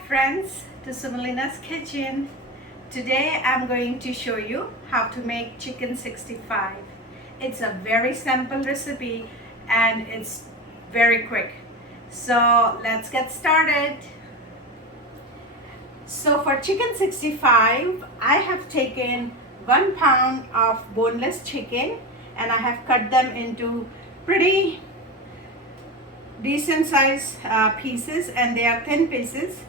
back, friends, to Sumalina's kitchen. Today I'm going to show you how to make chicken 65. It's a very simple recipe and it's very quick. So let's get started. So for chicken 65, I have taken 1 pound of boneless chicken and I have cut them into pretty decent size pieces, and they are thin pieces.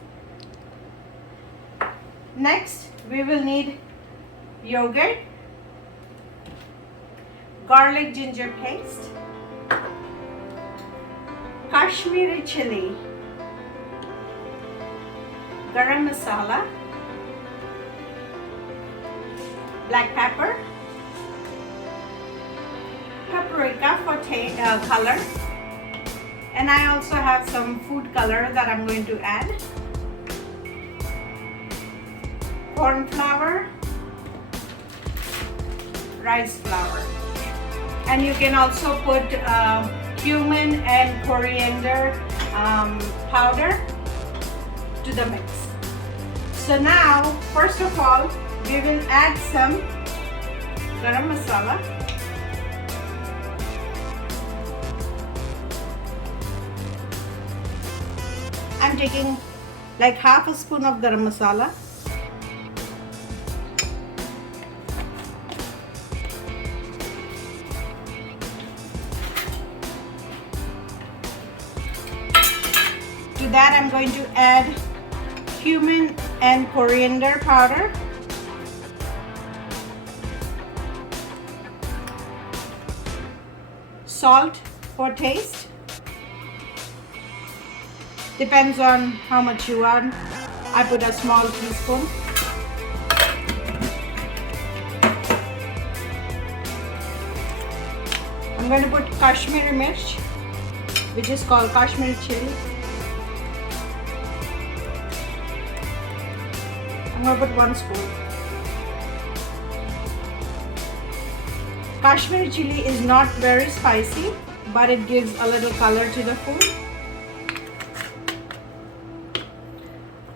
Next we will need yogurt, garlic ginger paste, Kashmiri chili, Garam Masala, black pepper, paprika for color, and I also have some food color that I'm going to add, corn flour, rice flour, and you can also put cumin and coriander powder to the mix. So now, first of all, we will add some garam masala. I'm taking like half a spoon of garam masala. To that I'm going to add cumin and coriander powder, salt for taste. Depends on how much you want. I put a small teaspoon. I'm going to put Kashmiri mirch, which is called Kashmiri chili. I'm going to put 1 spoon. Kashmiri chili is not very spicy, but it gives a little color to the food.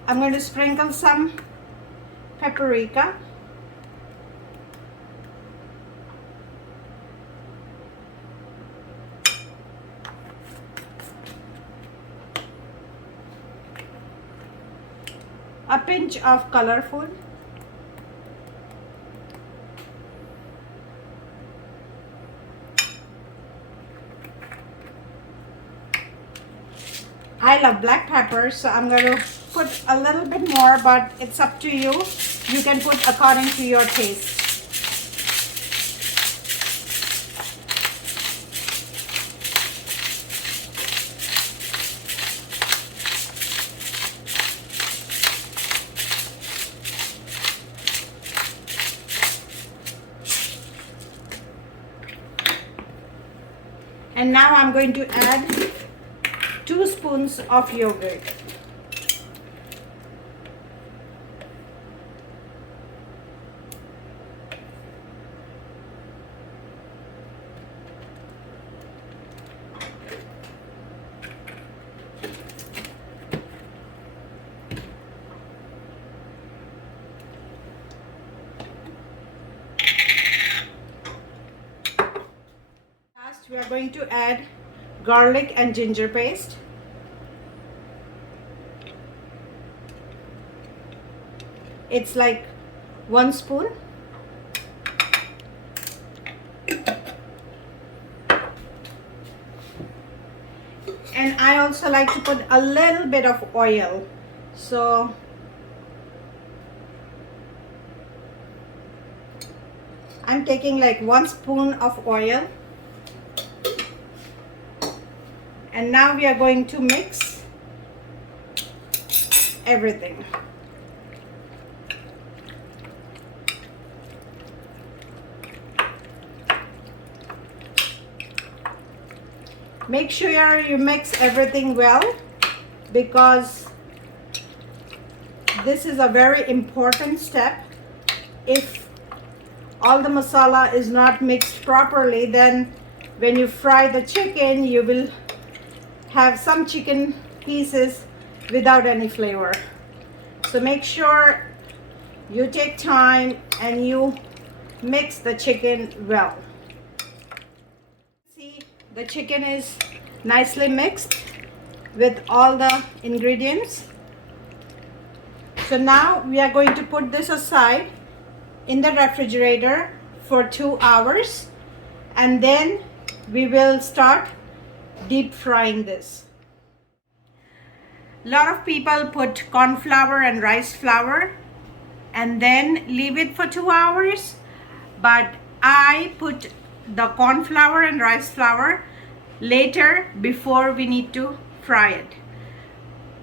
I'm going to sprinkle some paprika. A pinch of color food. I love black pepper, so I'm going to put a little bit more, but it's up to you. You can put according to your taste. And now I'm going to add 2 spoons of yogurt. Last, we are going to add garlic and ginger paste. It's like 1 spoon. And I also like to put a little bit of oil. So I'm taking like 1 spoon of oil. And now we are going to mix everything. Make sure you mix everything well, because this is a very important step. If all the masala is not mixed properly, then when you fry the chicken, you will have some chicken pieces without any flavor. So make sure you take time and you mix the chicken well. See, the chicken is nicely mixed with all the ingredients. So now we are going to put this aside in the refrigerator for 2 hours, and then we will start deep frying this. A lot of people put corn flour and rice flour and then leave it for 2 hours, but I put the corn flour and rice flour later before we need to fry it.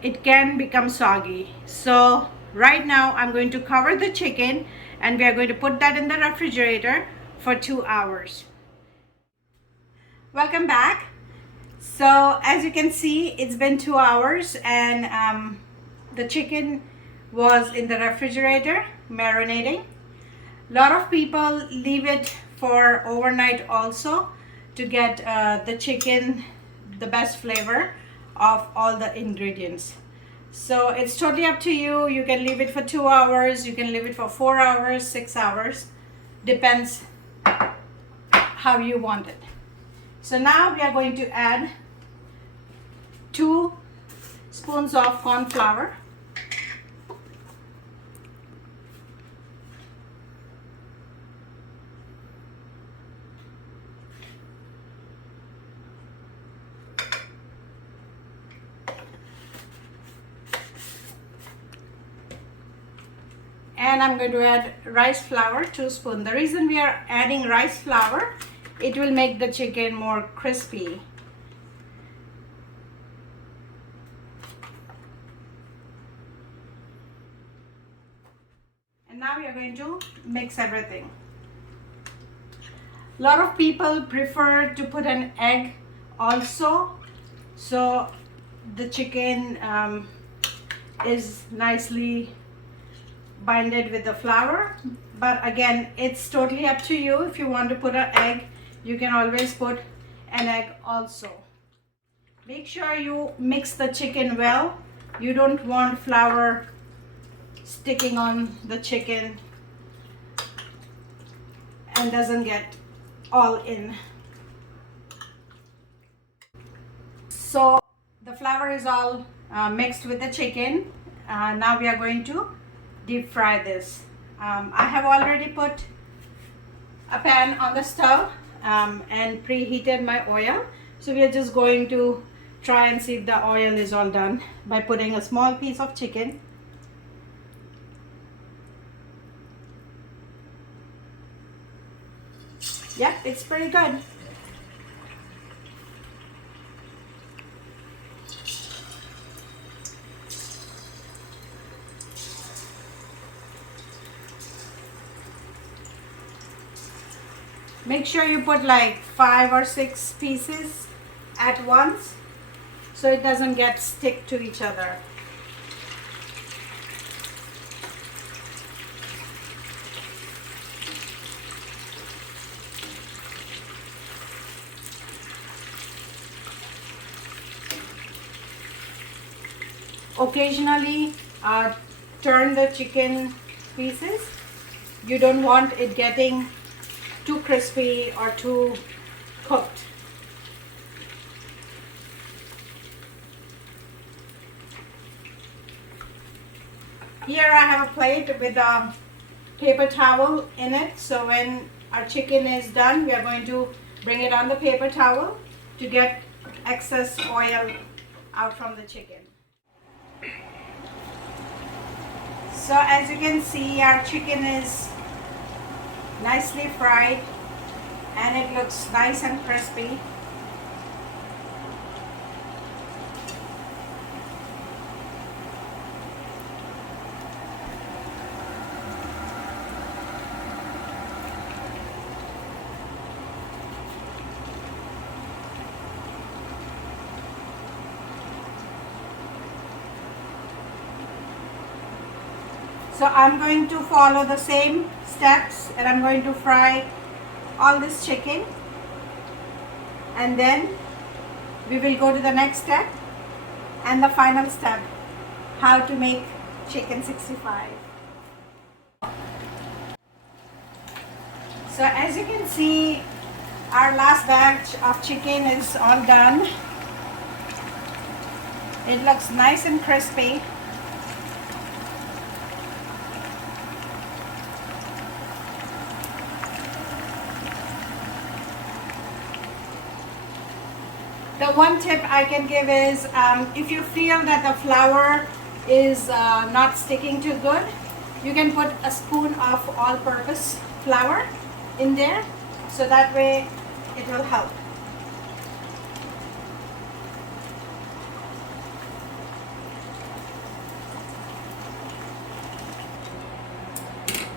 It can become soggy. So right now I'm going to cover the chicken and we are going to put that in the refrigerator for 2 hours. Welcome back. So as you can see, it's been 2 hours and the chicken was in the refrigerator marinating. A lot of people leave it for overnight also to get the chicken the best flavor of all the ingredients. So it's totally up to you. You can leave it for 2 hours, you can leave it for 4 hours, 6 hours, depends how you want it. So now we are going to add 2 spoons of corn flour, and I'm going to add rice flour, 2 spoons. The reason we are adding rice flour, it will make the chicken more crispy. And now we are going to mix everything. A lot of people prefer to put an egg also, so the chicken is nicely binded with the flour. But again, it's totally up to you. If you want to put an egg, you can always put an egg also. Make sure you mix the chicken well. You don't want flour sticking on the chicken and doesn't get all in. So the flour is all mixed with the chicken. Now we are going to deep fry this. I have already put a pan on the stove and preheated my oil. So we are just going to try and see if the oil is all done by putting a small piece of chicken. Yep, it's pretty good. Make sure you put like 5 or 6 pieces at once so it doesn't get stick to each other. Occasionally turn the chicken pieces. You don't want it getting too crispy or too cooked. Here I have a plate with a paper towel in it, so when our chicken is done, we are going to bring it on the paper towel to get excess oil out from the chicken. So as you can see, our chicken is nicely fried and it looks nice and crispy. So I'm going to follow the same steps and I'm going to fry all this chicken, and then we will go to the next step and the final step, how to make chicken 65. So as you can see, our last batch of chicken is all done. It looks nice and crispy. The one tip I can give is if you feel that the flour is not sticking too good, you can put a spoon of all-purpose flour in there, so that way it will help.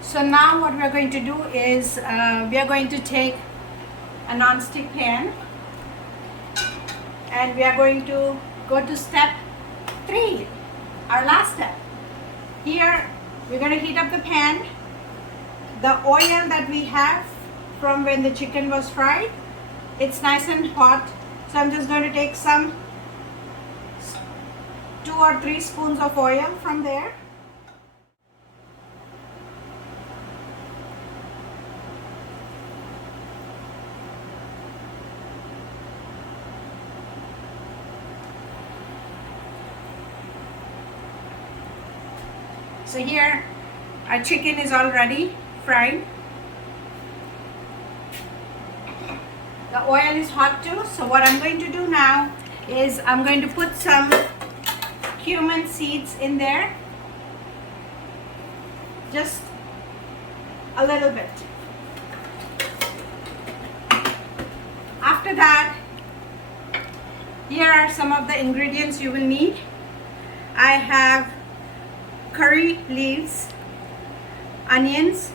So now what we are going to do is we are going to take a non-stick pan, and we are going to go to step 3, our last step. Here we're going to heat up the pan. The oil that we have from when the chicken was fried, it's nice and hot, so I'm just going to take some 2 or 3 spoons of oil from there. So here our chicken is already fried. The oil is hot too, so what I'm going to do now is I'm going to put some cumin seeds in there, just a little bit. After that, here are some of the ingredients you will need. I have curry leaves, onions,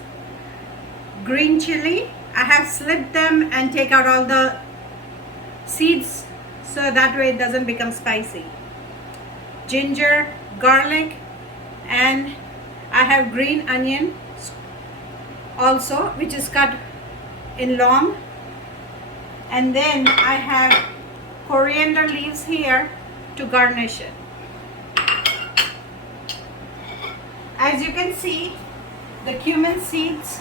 green chili. I have slit them and take out all the seeds so that way it doesn't become spicy. Ginger, garlic, and I have green onion also, which is cut in long. And then I have coriander leaves here to garnish it. As you can see, the cumin seeds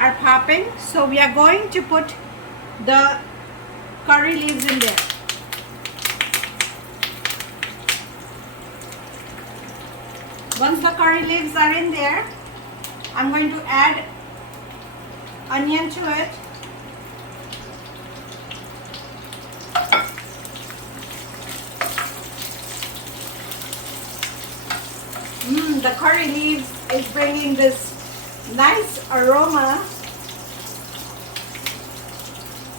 are popping, so we are going to put the curry leaves in there. Once the curry leaves are in there, I'm going to add onion to it. The curry leaves is bringing this nice aroma.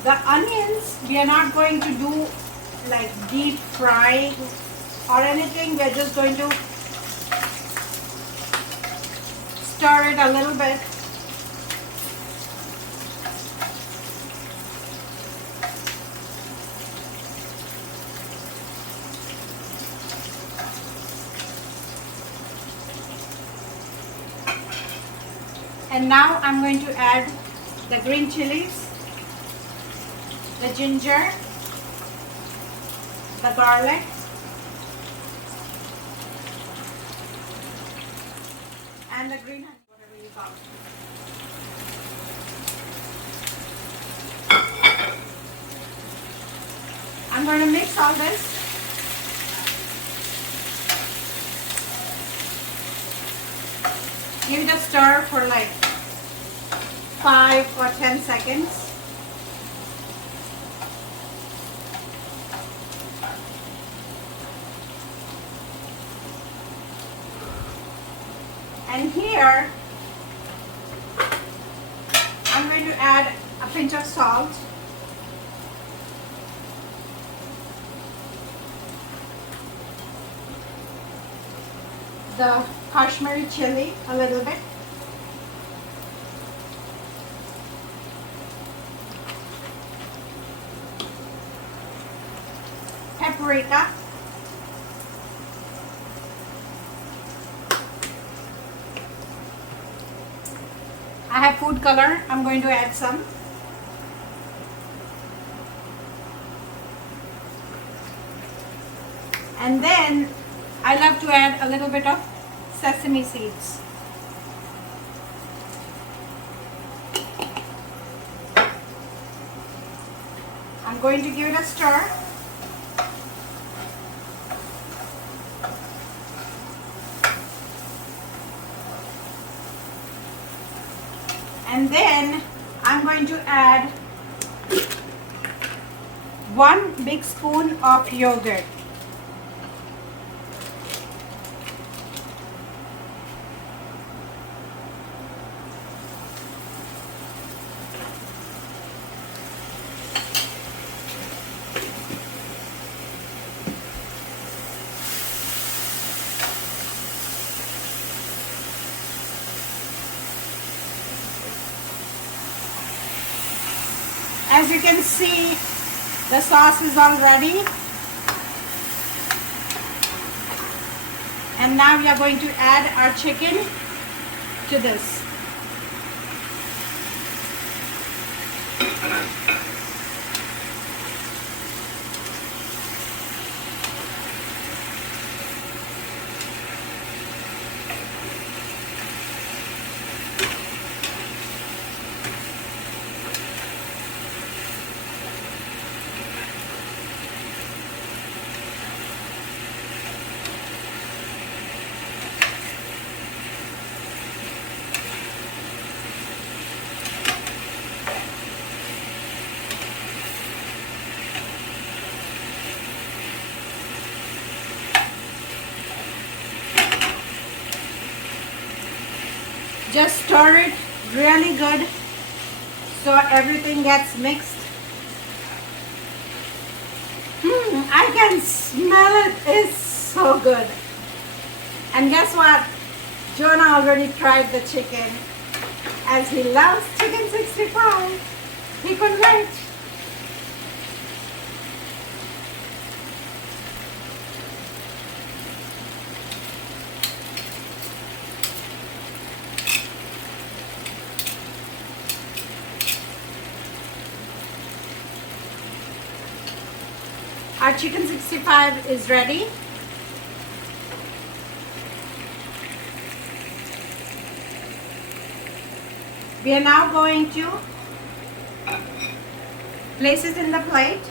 The onions, we are not going to do like deep fry or anything. We are just going to stir it a little bit. And now I'm going to add the green chilies, the ginger, the garlic, and the green honey, whatever you call it. I'm going to mix all this. Give it a stir for like 5 or 10 seconds. And here I'm going to add a pinch of salt. The Kashmiri chili a little bit. Paprika. I have food color. I'm going to add some. And then I love to add a little bit of sesame seeds. I'm going to give it a stir. And then I'm going to add 1 big spoon of yogurt. As you can see, the sauce is all ready. And now we are going to add our chicken to this. Just stir it really good so everything gets mixed. I can smell it. It's so good. And guess what? Jonah already tried the chicken. As he loves chicken 65, he couldn't wait. Our chicken 65 is ready. We are now going to place it in the plate.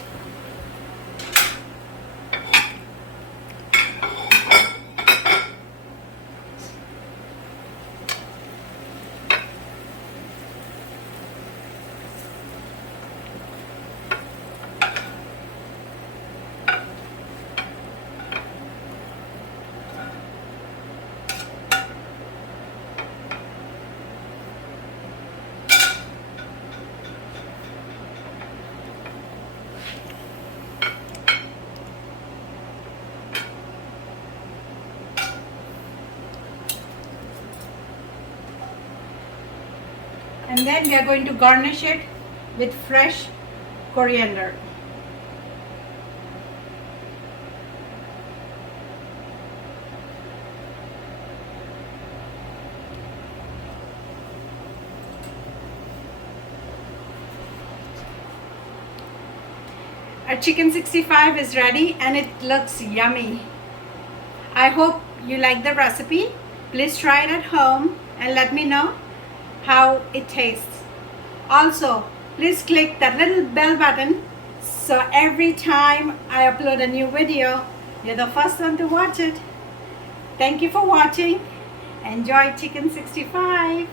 And then we are going to garnish it with fresh coriander. Our chicken 65 is ready and it looks yummy. I hope you like the recipe. Please try it at home and let me know how it tastes. Also, please click that little bell button so every time I upload a new video, you're the first one to watch it. Thank you for watching. Enjoy chicken 65.